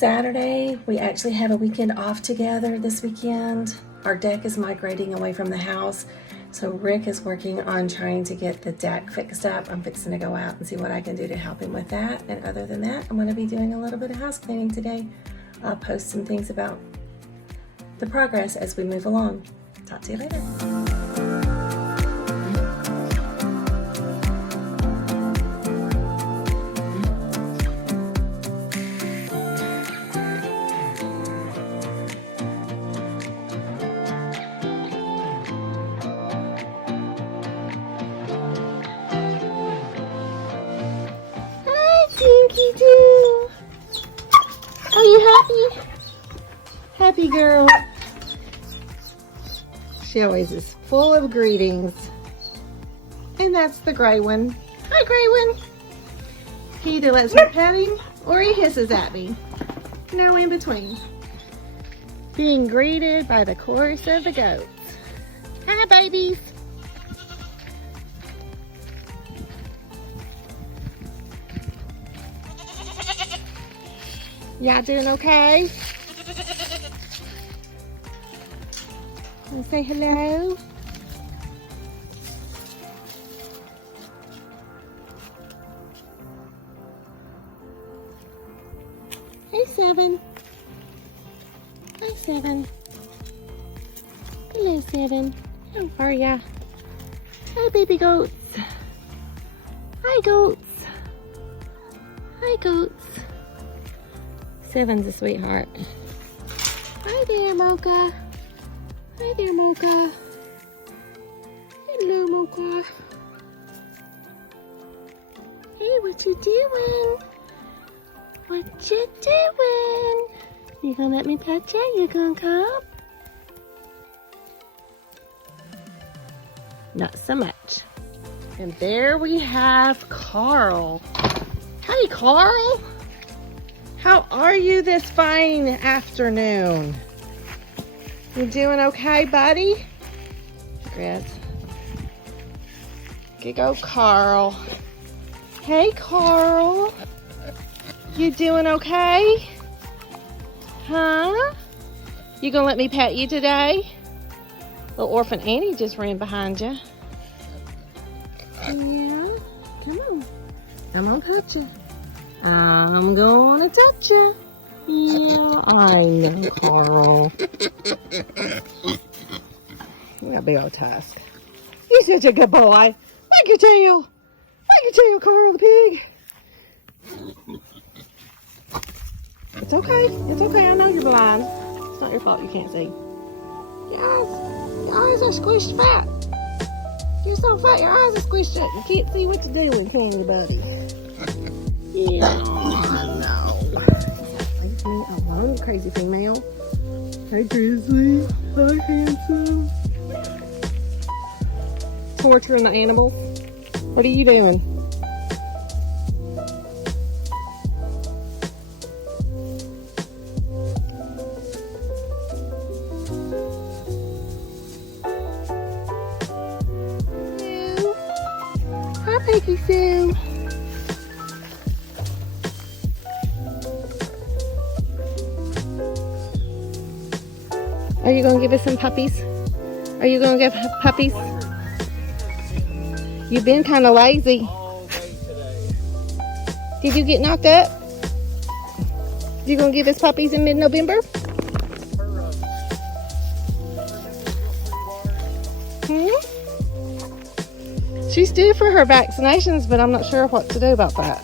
Saturday. We actually have a weekend off together this weekend. Our deck is migrating away from the house, so Rick is working on trying to get the deck fixed up. I'm fixing to go out and see what I can do to help him with that. And other than that, I'm going to be doing a little bit of house cleaning today. I'll post some things about the progress as we move along. Talk to you later. Dinky Doo. Are you happy? Happy girl. She always is full of greetings. And that's the gray one. Hi, gray one. He either lets me pet him or he hisses at me. No in between. Being greeted by the chorus of the goats. Hi, babies. Y'all doing okay? Wanna say hello? Hey, Seven. Hi, Seven. Hello, Seven. How are ya? Hi, baby goats. Hi, goats. Hi, goats. Seven's a sweetheart. Hi there, Mocha. Hi there, Mocha. Hello, Mocha. Hey, what you doing? What you doing? You gonna let me pet you? You gonna come? Not so much. And there we have Carl. Hi, Carl. How are you this fine afternoon? You doing okay, buddy? Chris. Good go, Carl. Hey, Carl. You doing okay? Huh? You gonna let me pet you today? Little orphan Annie just ran behind you. Yeah. Come on. I'm gonna touch you. I'm gonna touch you. Yeah, I know, Carl. You got a big old tusk. You're such a good boy. Wag your tail. Wag your tail, Carl the pig. It's okay. It's okay. I know you're blind. It's not your fault you can't see. Your eyes are squished fat. You're so fat, your eyes are squished shut. You can't see what you're doing, can you, buddy? Yeah, I know. Leave me alone, you crazy female. Hey, Grizzly. Hi, handsome. Torturing the animals. What are you doing? Hi, Peggy Sue. Are you gonna give us some puppies? Are you gonna give puppies? You've been kind of lazy. Did you get knocked up? You gonna give us puppies in mid-November? She's due for her vaccinations, but I'm not sure what to do about that.